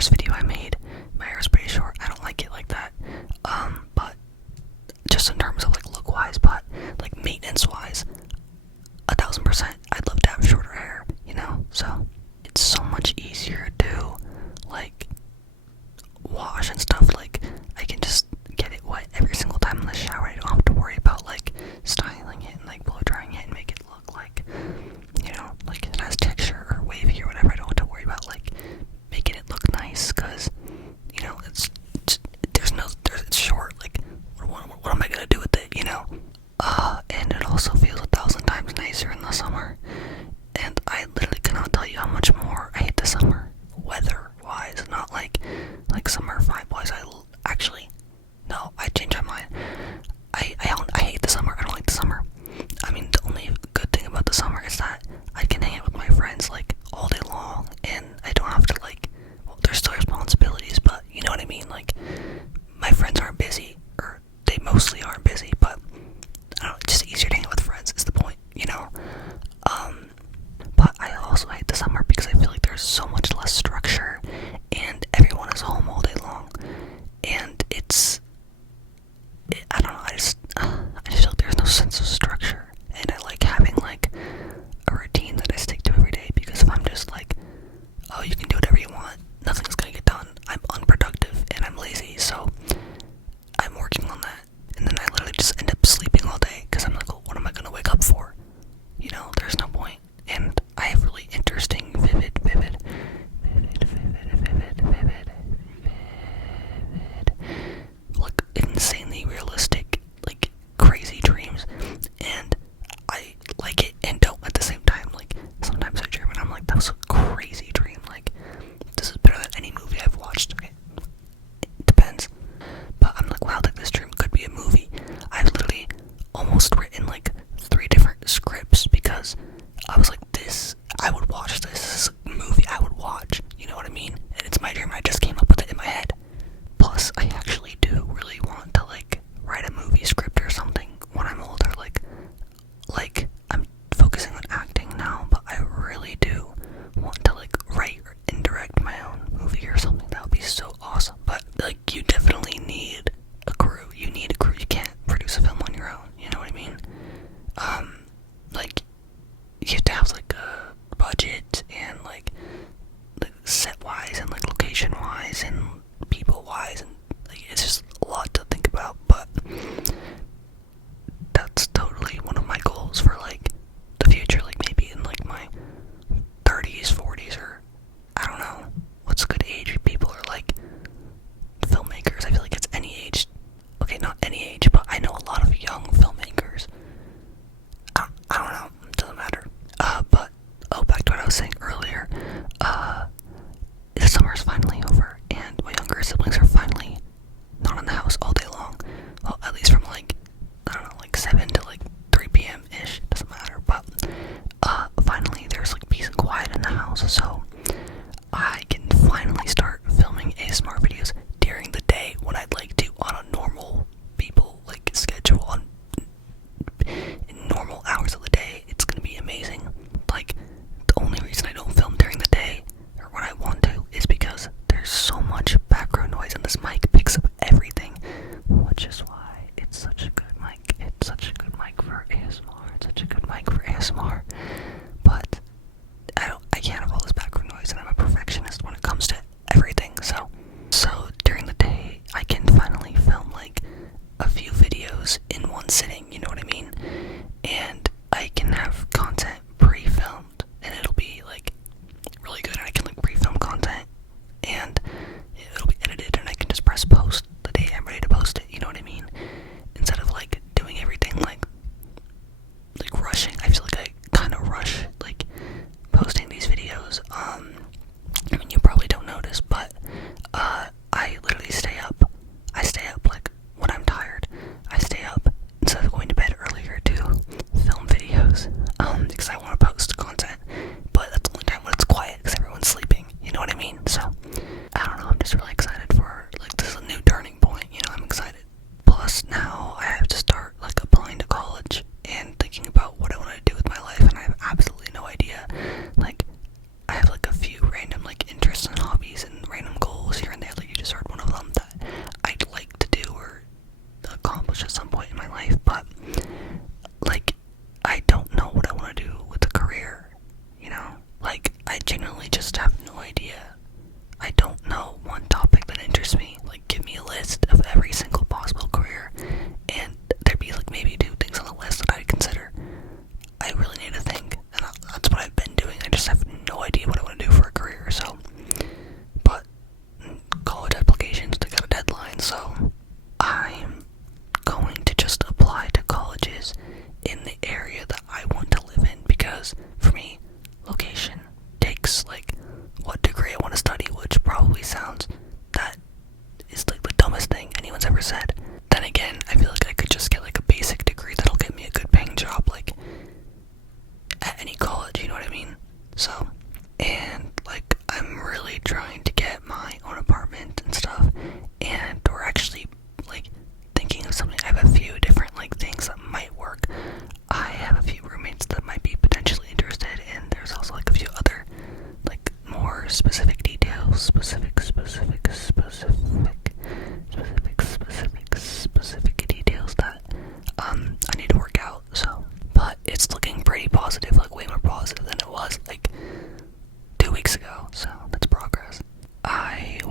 first video I made, my hair was pretty short. I don't like it like that. But just in terms of like look wise, but like maintenance wise, 1000%. I'd love to have shorter hair, you know? So it's so much easier to like wash and stuff. Like I can just get it wet every single time in the shower. I don't have to worry about like styling it and like blow drying it and make it look like, you know, like it has texture or wavy or whatever. I don't have to worry about like making it look nice, because you know it's short. Like what am I gonna do with it, you know? And it also feels 1,000 times nicer in the summer. And I literally cannot tell you how much more I hate the summer, weather wise, not like summer vibe wise. No, I changed my mind. I hate the summer. I don't like the summer. I mean, the only good thing about the summer is that I can hang out with my friends like all day long, and I don't have to like, well, there's still responsibilities, but you know what I mean? Like, my friends aren't busy, or they mostly aren't busy, but I don't know, it's just easier to hang out with friends is the point, you know? But I also hate the summer because I feel like there's so much less structure, and everyone is home all day long, and I don't know, I just feel like there's no sense of structure, and I like having like a routine that I stick to every day, because if I'm just like, oh, you can do whatever you want, nothing's gonna get done, I'm unproductive and I'm lazy, so I'm working on that, and then I literally just end up sleeping all day, because I'm like, oh, what am I gonna wake up for? You know, there's no point. And I have really interesting, vivid, like insanely realistic, like crazy dreams, and I like it and don't at the same time. Like sometimes I dream and I'm like, that was a crazy dream. Like this is better than any movie I've watched. Okay, it depends, but I'm like, wow, like this dream could be a movie. I've literally almost written like 3 different scripts because I was like, I would watch this. This is a movie I would watch. You know what I mean? And it's my dream. I just came up with it in my head. Plus, I actually do really want to like write a movie script or something when I'm older. Like I'm focusing on acting now, but I really do want to like write and direct my own movie or something. That would be so awesome. But like, you definitely need a crew. You need a crew. You can't produce a film on your own. You know what I mean? Like, you have to have like a budget and like set wise and like location wise and people wise, and like it's just a lot to think about. But that's totally one of my goals for like the future, like maybe in like my 30s, 40s, or I don't know what's a good age. People are like filmmakers. I feel like it's any age. Okay, not any age, but I know a lot of young filmmakers. I don't know, it doesn't matter. But back to what I was saying earlier. The summer is finally over, and my younger siblings are finally not in the house all day long. Well, at least from like, I don't know, like 7 to like 3 p.m. ish. It doesn't matter. But finally there's like peace and quiet in the house, so I can finally start filming ASMR videos during the day when I'd like to, on a normal people like schedule, on in normal hours of the day. It's gonna be amazing. Like, the only reason I don't film during the day, or when I want to, is because there's so much background noise and this mic picks up everything, which is why it's such a good mic. It's such a good mic for ASMR. It's such a good mic for ASMR. But I can't have all this background noise, and I'm a perfectionist when it comes to everything. So during the day, I can finally film like a few videos in one sitting, you know what I mean? And I can have content pre-filmed, and it'll be like really good, and I can like pre-film content, and it'll be edited, and I can just press post the day I'm ready to post it, you know what I mean? Instead of like doing everything like rushing. I feel like I kind of rush like posting these videos. I mean, you probably don't notice, but I literally stay up. I stay up like when I'm tired. I stay up instead of going to bed earlier to film videos, because I want to post content. But that's the only time when it's quiet, because everyone's sleeping. You know what I mean? So I don't know. I'm just really excited for like, this is a new turning point. You know, I'm excited. Plus now I have to start like applying to college and thinking about what I want to do with my life, and I have absolutely no idea. Like, I have like a few random like interests and hobbies and random goals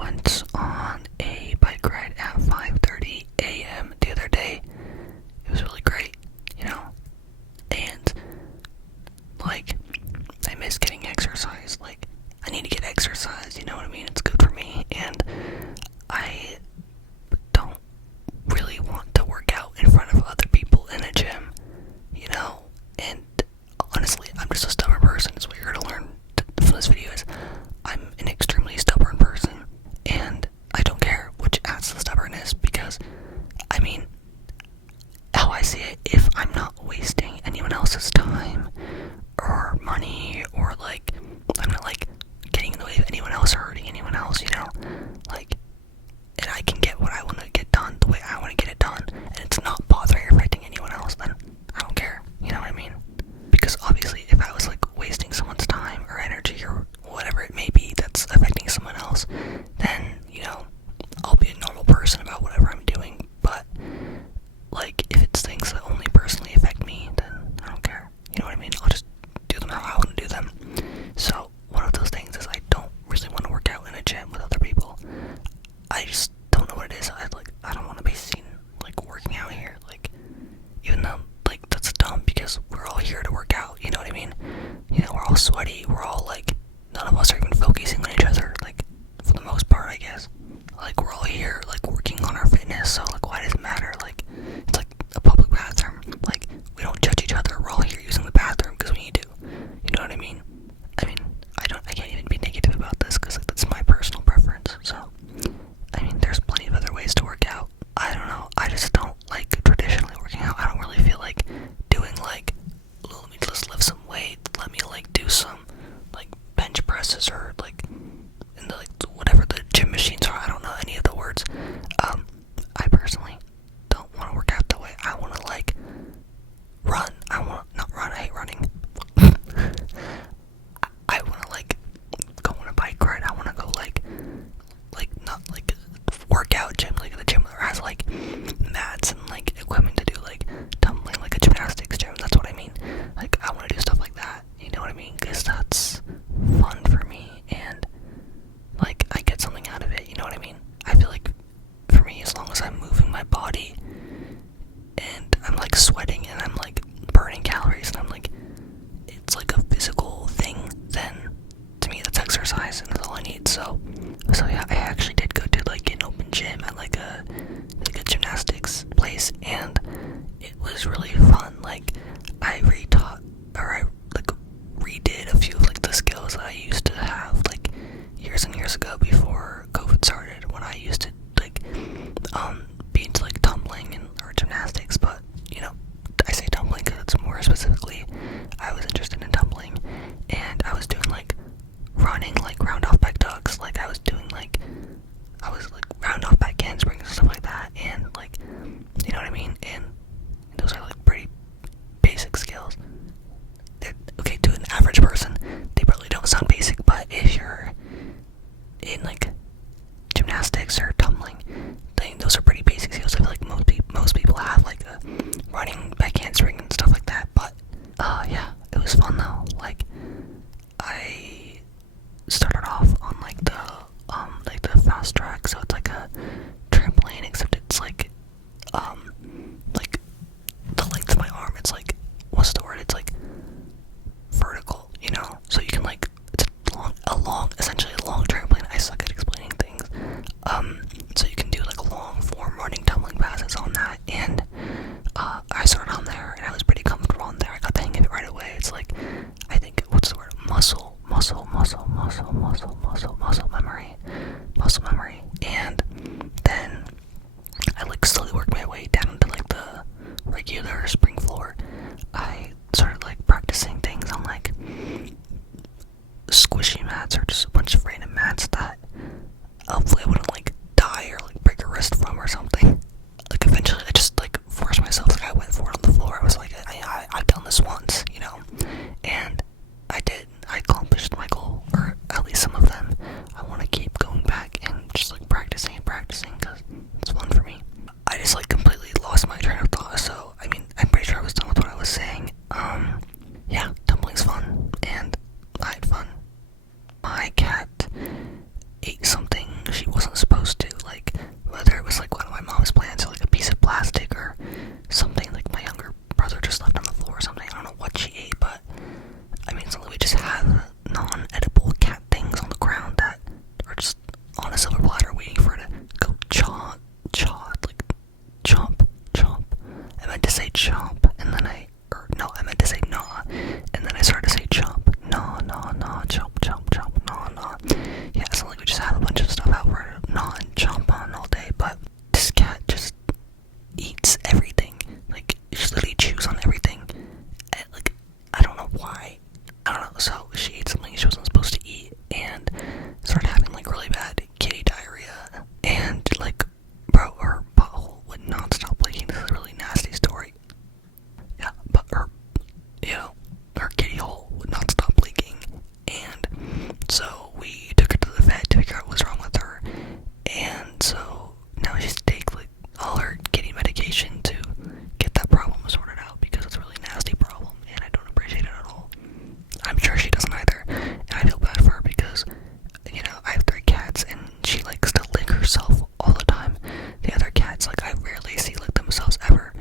went on a bike ride at 5:30 a.m. the other day. It was really great, and like, I miss getting exercise. Like, I need to get exercise, you know what I mean? It's good for me, and I don't really want to work out in front of other people in a gym, and honestly, I'm just a stubborn person. Is what you're gonna learn from this video. Is I'm an extremely stubborn person, and I don't care which adds to stubbornness, because I mean, how I see it, if I'm not wasting anyone else's time or money, or like, I'm not like getting in the way of anyone else or hurting anyone else, like, and I can get what I want to get done the way I want to get it done, and it's not bothering or affecting anyone else, then I don't care, you know what I mean? Because obviously, if I was like wasting someone's time or energy or whatever it may be that's affecting someone else, then, I'll be a normal person about whatever I'm doing. But like, if it's things that only personally affect me, then I don't care, you know what I mean? I'll just do them how I want to do them. So one of those things is, I don't really want to work out in a gym with other people. I just don't know what it is. I don't want to be seen like working out here, like, even though, like, that's dumb, because we're all here to work out, you know what I mean? We're all sweaty, we're all like, none of us are even focusing on each other, like, for the most part, I guess. Like, we're all here, like, working on our fitness, so like, why does it matter? Like, it's like a public bathroom. Like, we don't judge each other, we're all here using the bathroom because we need to, you know what I mean? I can't even be negative about this, because like, that's my personal preference. So there's plenty of other ways to work out. I don't know, I just don't like traditionally working out. I don't really feel like doing like, let me just lift some weight, let me like do some like bench presses, or like, in the, like, whatever the gym machines are. I don't know any of the words. I personally don't want to work out that way. I want to like run. Not run, I hate running. I want to like go on a bike ride. I want to go like not like workout gym, like the gym that has like mats and like equipment to do like tumbling, like a gymnastics gym. That's what I mean. Like, I want to do stuff like that, you know what I mean? Because that's fun for me, and like, I get something out of it, you know what I mean? I feel like, for me, as long as I'm moving my body and I'm like sweating and I'm like burning calories and I'm like, it's like a physical thing, then to me that's exercise, and that's all I need. So yeah, I actually did go to like an open gym at like a gymnastics place, and it was really fun. Like, I redid a few of like the skills that I used to have like years and years ago before COVID started, when I used to like be into like tumbling or gymnastics. But I say tumbling because it's more specifically, I was interested in tumbling, and I was doing like running, like round off back tucks, like I was round off back handsprings and stuff like that, and like, you know what I mean? And those are like pretty basic skills. Okay, to an average person, they probably don't sound basic, but if you're in like gymnastics or tumbling, those are pretty basic skills. I feel like most people have like a running back handspring and stuff like that. But yeah, it was fun though. Like, I started off on like the fast track, so it's like a trampoline, except it's like the length of my arm. It's like, what's the word? It's like vertical, so you can like, it's essentially a long trampoline. I suck at explaining things. So you can do like long form running, tumbling passes on that, and I started on there, and I was pretty comfortable on there. I got the hang of it right away. It's like, I think, what's the word? Muscle memory. And then I like slowly worked my way down to like the regular spring floor. I started like practicing things on like squishy mats, or just a bunch of random mats that hopefully I wouldn't like die or like break a wrist from or something. Like, eventually I just like forced myself, like I went for it on the floor. I was like, I've done this once, and I did. I accomplished my goal, or at least some of them. I want to keep going back and just like practicing because it's fun for me. I just like completely lost my train of thought, so I'm pretty sure I was done with what I was saying. Yeah, tumbling's fun, and I had fun. My cat ate something she wasn't bladder waiting for it to go like chomp. I meant to say chomp, and then I meant to say gnaw, and then I started to say chomp, gnaw, chomp, gnaw. Yeah, it's not like we just have a bunch of stuff out for her to gnaw and chomp on all day, but this cat just eats everything. Like, she literally chews on everything. And, like, I don't know why. I don't know. So she ate something she wasn't supposed to eat and started having like really bad kitty diarrhea. And like, bro, her butthole would not stop leaking. This is a really nasty story. Yeah, but her kitty hole would not stop leaking. And so we took her to the vet to figure out what's wrong with her. And so now she's take like all her kitty medication to get that problem sorted out, because it's a really nasty problem and I don't appreciate it at all. I'm sure she doesn't either, and I feel bad for her because, I have 3 cats and she likes to lick herself all the time. The other cats, like, I rarely see lick themselves ever.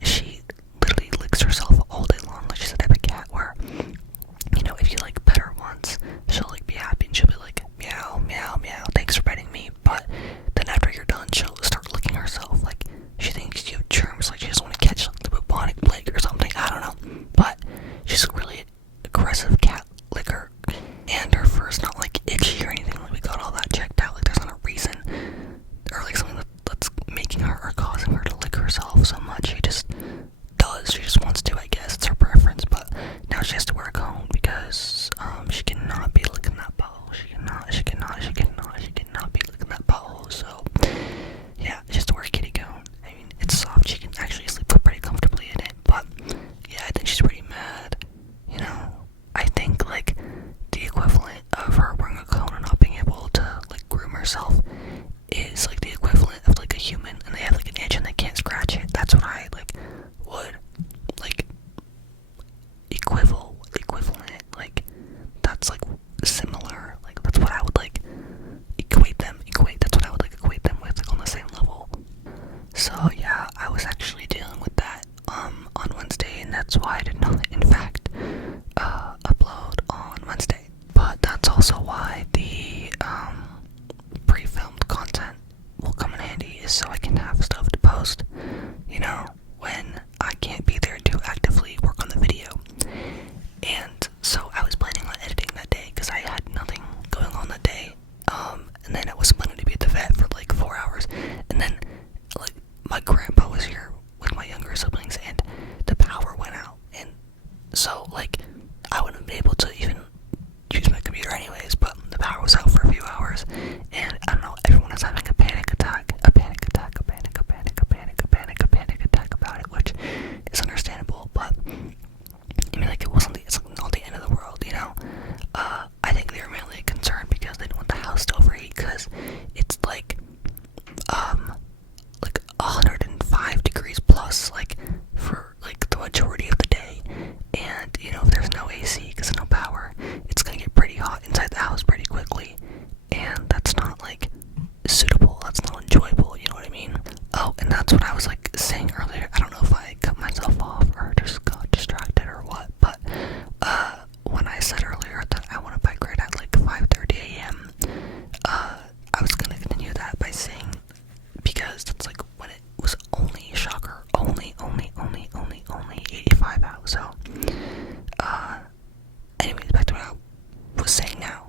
She literally licks herself all day long. Like, she's the type of cat where, if you like pet her once, she'll like be happy and she'll be like, meow, meow, meow, thanks for petting me. But then after you're done, she'll start licking herself. Like, she thinks you have germs, like she doesn't want to catch like the bubonic plague or something. I don't know. But she's a really aggressive cat licker, and her fur's not like itchy or anything. Like, we got all that checked out. Like, there's not a reason or like something that's making her or causing her to lick herself so much. She just does. She just wants to, I guess. It's her preference. But now she has to wear a cone because she cannot be licking that butthole. She cannot be licking that butthole. So yeah, she has to wear a kitty cone. I mean, it's soft. She can actually sleep pretty comfortably in it. But yeah, I think she's pretty mad. I think like the equivalent of her wearing a cone and not being able to like groom herself is like the equivalent of like a human, and they have like an itch and they can't scratch it. That's what I like would like equivalent, like that's like similar, like that's what I would like that's what I would like equate them with, like on the same level. So yeah, I was actually dealing with that on Wednesday, and that's why I did not in fact upload on Wednesday. But that's also why the pre-filmed content will come in handy, is so I can have stuff to post, when I can't be there to actively work on the video. And so I was planning on editing that day because I had nothing going on that day. And then I was planning to be at the vet for like 4 hours, and then like my grandpa was here with my younger siblings and the power went out, and so like I wouldn't be able to even use my computer anyways. But the power was out for a few hours, and I don't know, everyone was having a panic attack about it, which is understandable. But I mean, like, it's not the end of the world, I think they were mainly concerned because they didn't want the house to overheat, because it's like 105 degrees plus, like, for like the majority of the day. And if there's no AC because of no power, it's gonna get pretty hot inside the house pretty quickly, and that's not like suitable, that's not enjoyable, you know what I mean? Oh, and that's what I was like saying earlier. I don't know if I cut myself off or just got distracted or what, but when I said earlier that I want to bike ride at like 5:30 a.m., I was gonna continue that by saying, because that's like when it was only, shocker, only 85 out. So anyways, back to what I was saying now.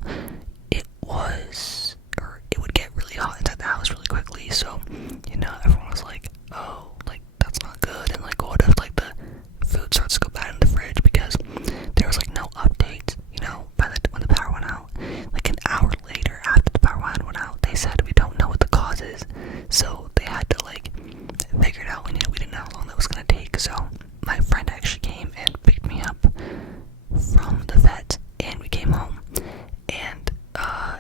It would get really hot inside the house really quickly, so everyone was like, oh, like that's not good, and like what if like the food starts to go bad in the fridge, because there was like no update, when the power went out. Like an hour later, after the power went out, they said we don't know what the cause is, so they had to like figure it out, and we didn't know how long that was gonna take. So my friend actually came and picked me up from the vet, and we came home, and I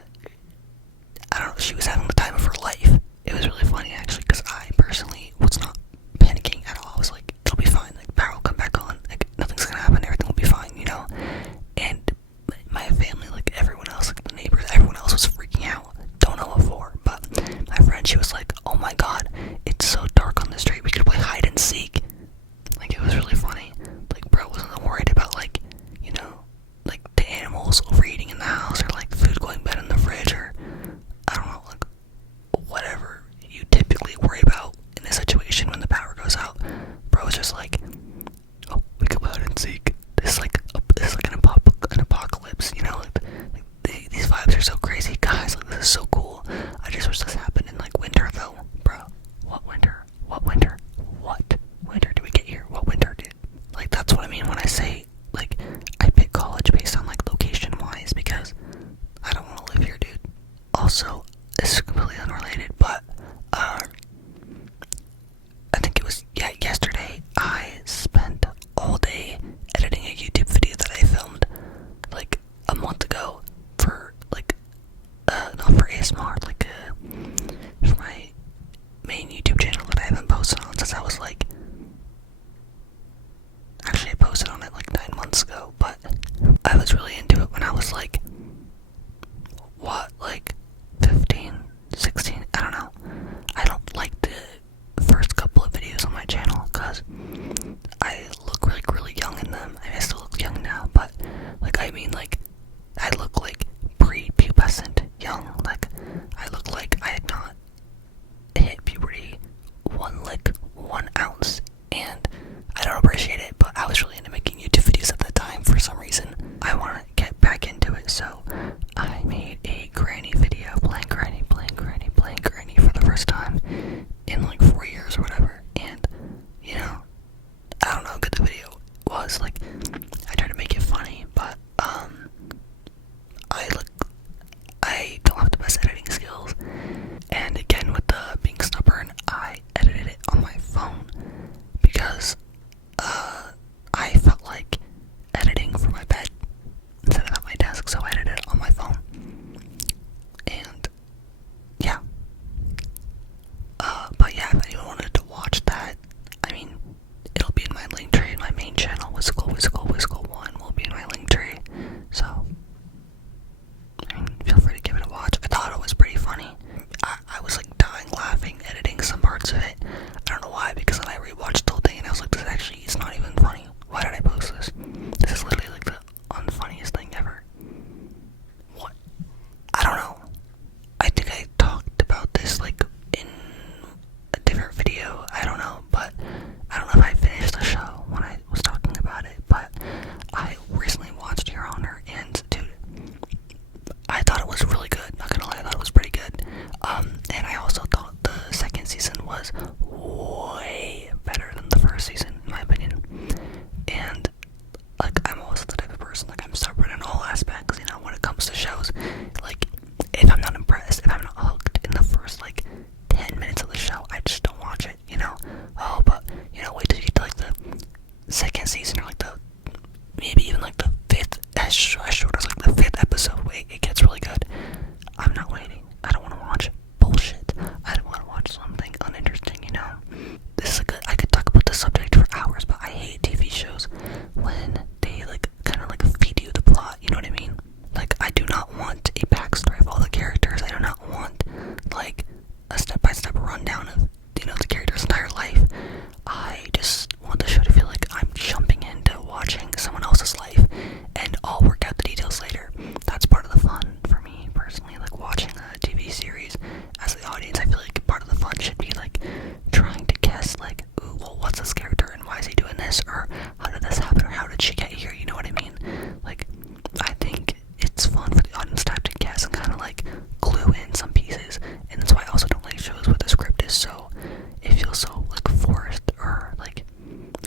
don't know, she was having the time of her life. It was really funny actually, because I personally was not panicking at all. I was like, it'll be fine, like power will come back on, like nothing's gonna happen, everything will be fine, and my family, like everyone else, like the neighbors, everyone else was freaking out. Don't know what for, but my friend, she was like, oh my god, it's so dark on the street, we could play hide and seek. Like, it was really funny. Like, bro wasn't worried about like, like the animals overeating in the house, or like food going bad in the fridge, or I don't know, like is completely unrelated, but I think it was yesterday. I spent all day editing a YouTube video that I filmed like a month ago for like not for ASMR, like for my main YouTube channel that I haven't posted on since I was like, actually I posted on it like 9 months ago, but I was really into it when I was like, like 15, 16, I don't know. I don't like the first couple of videos on my channel because I look really young in them. I still look young now, but like I mean like I look like pre-pubescent young. Like I look like I had not hit puberty 1 ounce, and I don't appreciate it, but I was really into making YouTube videos at the time for some reason. I want to get back into it, so I made a granny video playing granny for the first time in like 4 years or whatever, and you know, I don't know how good the video was. Like I tried to make it funny, but I don't have the best editing skills, and again with the being stubborn, I edited it on my phone because I felt like editing for my bed instead of at my desk, so I edited it on my phone. And yeah, but yeah, if anyone wanted to watch that, I mean, it'll be in my link tree. My main channel, Whiskle1, will be in my link tree, so I mean, feel free to give it a watch. I thought it was pretty funny. I was like dying laughing editing some parts of it. I don't know why, because then I rewatched the whole thing and I was like, this actually is not even funny. Why did I post this? This is literally like the unfunniest thing ever. What? I don't know. I think I talked about this like in a different video. I don't know, but I don't know if I finished the show when I was talking about it, but I recently watched Your Honor, and dude, I thought it was really good. Not gonna lie, I thought it was pretty good. And I also thought the second season was way better than the first season, in my opinion. And like, I'm also the type of person, like, I'm stubborn in all aspects, you know, when it comes to shows. Like, if I'm not impressed, if I'm not hooked in the first like 10 minutes of the show, I just don't watch it, you know. Oh, but you know, wait till you get to like the second season, or like the maybe even like the fifth, as short as like the fifth episode. Wait, it gets really good. I'm not waiting. I don't want to watch bullshit. I don't want to watch something uninteresting, you know. This is a good, I could talk about this subject for hours, but I hate TV shows when they like kind of like feed you the plot, you know what I mean? Like, I do not want a backstory of all the characters. I do not want like a step-by-step rundown of, you know, the character's entire life. I just want the show to feel like I'm jumping into watching someone else's life, and I'll work out the details later. That's part of the fun for me personally. Like, watching a TV series as the audience, I feel like part of the fun should be like trying to guess, like, ooh, well, what's this character and why is he doing this, or how did this happen, or how did she get here, you know what I mean? Like, I think it's fun for the audience to have to guess and kind of like clue in some pieces, and that's why I also don't like shows where the script is so, it feels so like forced, or like,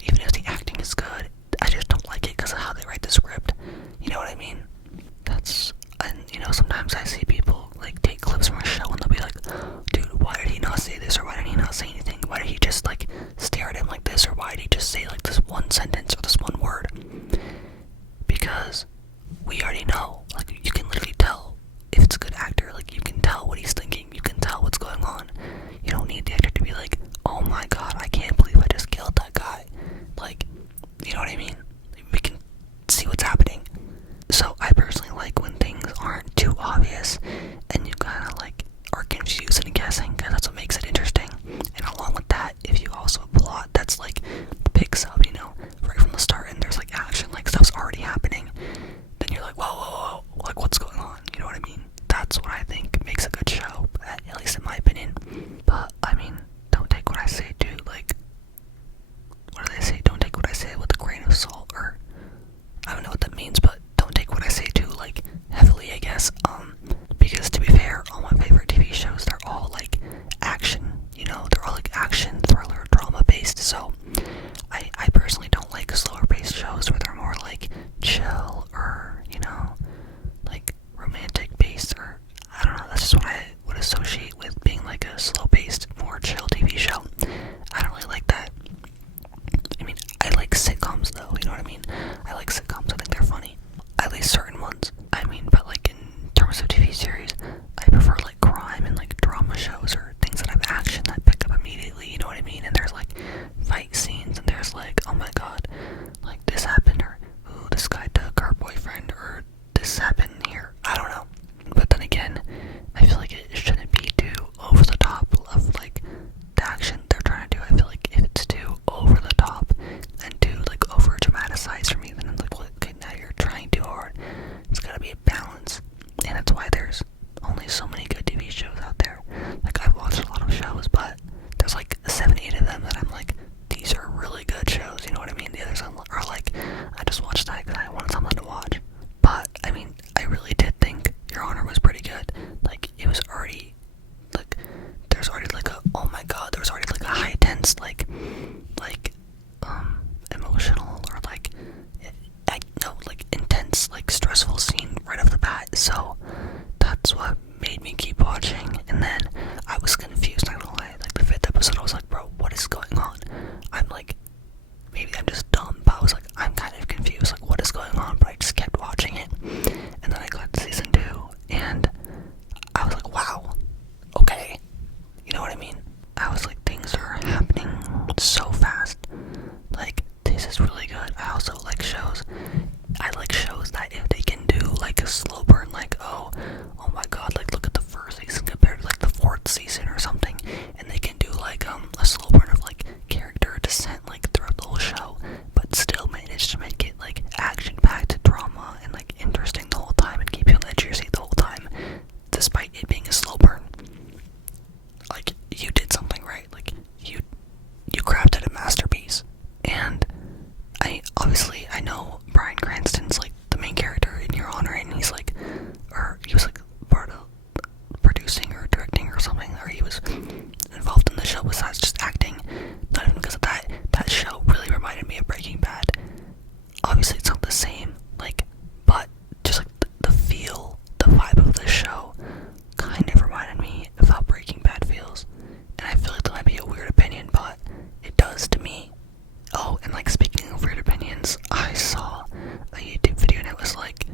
even if the acting is good, I just don't like it because of how they write the script, you know what I mean? And you know, sometimes I see people like take clips from a show and they'll be like, dude, why did he not say this, or why did he not say anything, why did he just like stare at him like this, or why did he just say like this one sentence or this one word? Because we already know, like, you can literally tell if it's a good actor. Like, you can tell what he's thinking, you can tell what's going on. You don't need the actor to be like, oh my god, I can't believe I just killed that guy. Like, you know what I mean? We can see what's happening. So I personally like when things aren't too obvious and you kind of like are confused and guessing, because that's what makes it interesting. And along with that, if you also plot that's like picks up, you know, right from the start, and there's like action, like stuff's already happening, then you're like, whoa, like, what's going on? You know what I mean? That's what I think makes a good show, at least in my opinion. But I mean, don't take what I say, dude. Like, what do they say? Don't take what I say with a grain of salt, or I don't know what that means, but don't take what I say too like heavily, I guess. Because to be fair, all my favorite TV shows, they're all like fourth season or something, and they can do like a slow burn of like character descent like throughout the whole show, but still manage to make it like action-packed drama and like interesting the whole time and keep you on the edge of your seat the whole time, despite it being a slow burn. Like, you did something right. Like, you crafted a masterpiece. And I know Bryan Cranston's like the main character in Your Honor, and he was like part of producing or directing or something, or he was involved in the show besides just acting. Not even because of that. That show really reminded me of Breaking Bad. Obviously it's not the same, like, but just like the feel, the vibe of the show kind of reminded me of how Breaking Bad feels. And I feel like that might be a weird opinion, but it does to me. Oh, and like, speaking of weird opinions, I saw a YouTube video and it was like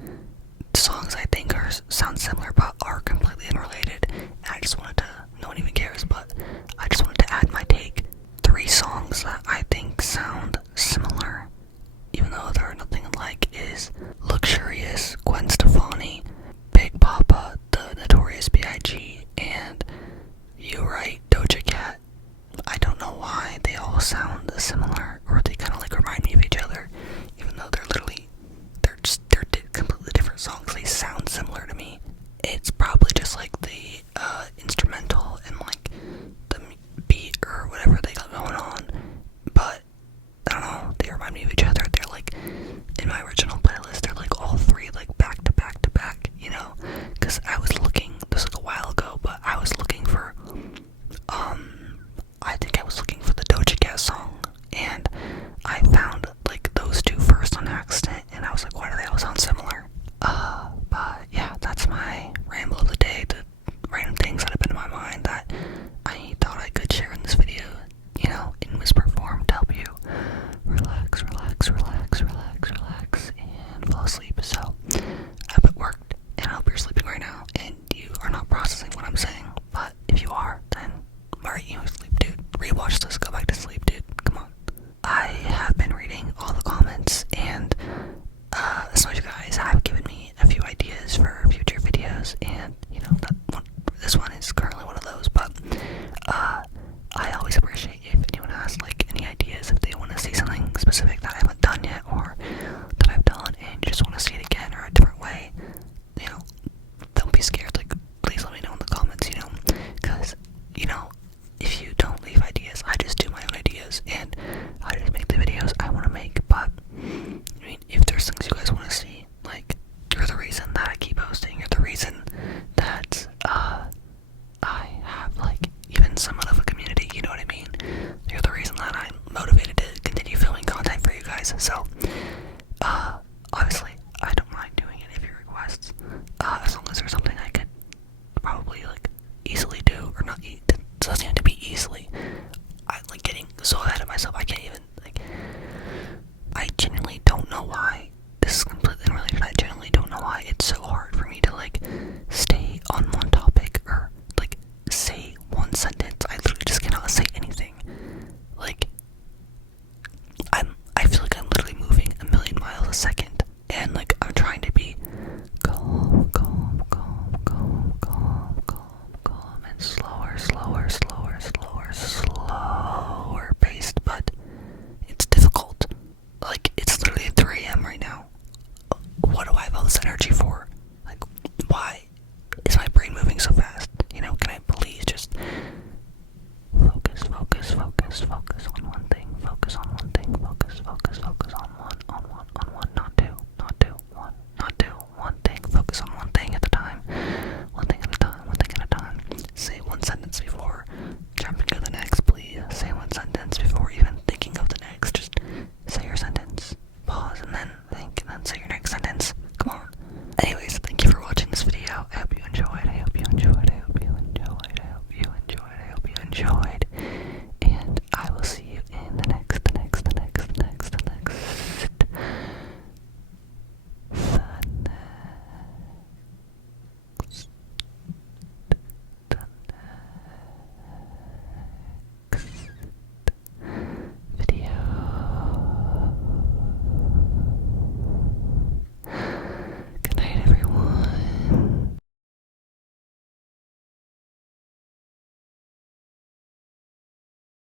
songs I think sound similar but are completely unrelated. And I just wanted to, no one even cares, but I just wanted to add my take. 3 songs that I think sound similar, even though they're nothing alike, is Luxurious, Gwen Stefani, Big Papa, the Notorious B.I.G., and You Right, Doja Cat. I don't know why they all sound similar, or they kind of like remind me of each other, even though they're completely different songs. They sound similar to me. It's probably just like the instrumental and like the beat or whatever they got going on, but I don't know, they remind me of each other. They're like, in my original playlist, they're like all 3 like back to back to back, you know, because I was looking, this was a while ago, but I was looking for, I think I was looking for the Doja Cat song, and I found like those 2 first on accident, and I was like, why do they all sound similar? But yeah, that's my ramble of the day, the random things that have been in my mind that I thought I could share in this video, you know, in whisper form to help you relax, and fall asleep. So, I hope it worked, and I hope you're sleeping right now, and you are not processing what I'm saying, but if you are, then alright, you sleep, dude. Rewatch this, go back to sleep, dude. Come on. I have been reading all the comments, and some of you guys have given me a few ideas for future videos, and you know, this one is currently one of those, but I always appreciate if anyone has like any ideas, if they want to see something specific that I haven't done yet, or that I've done and you just want to see it again or a different way. You know, don't be scared, like, please let me know in the comments, you know, because, you know, if you don't leave ideas, I just do my own ideas, and I just make the videos I want to make. But I mean, if there's things you guys want to see, like, you're the reason that I keep posting, you're the reason that I have like even somewhat of a community, you know what I mean? You're the reason that I'm motivated to continue filming content for you guys. So obviously I don't mind doing any of your requests, as long as there's something I could probably like easily do, or not, it doesn't have to be easily. I'm like getting so ahead of myself, I can't even, like, I genuinely don't know why, this is completely unrelated, I genuinely don't know why it's so hard for me to like stay on one topic or like say one sentence. I literally just cannot say anything. Like, I feel like I'm literally moving a million miles a second, and like I'm trying to be calm, and slower paced, but it's difficult. Like, it's literally 3 AM right now. What do I have all this energy for? Like, why is my brain moving so fast? You know, can I please just focus on one thing, focus on one thing, focus on one, not two, one thing, focus on one thing at a time, one thing at a time, say one sentence before jumping to the next, please, say one sentence before even thinking of the next, just say your sentence, pause, and then think, and then say your next sentence, come on. Anyways, thank you for watching this video, I hope you enjoyed,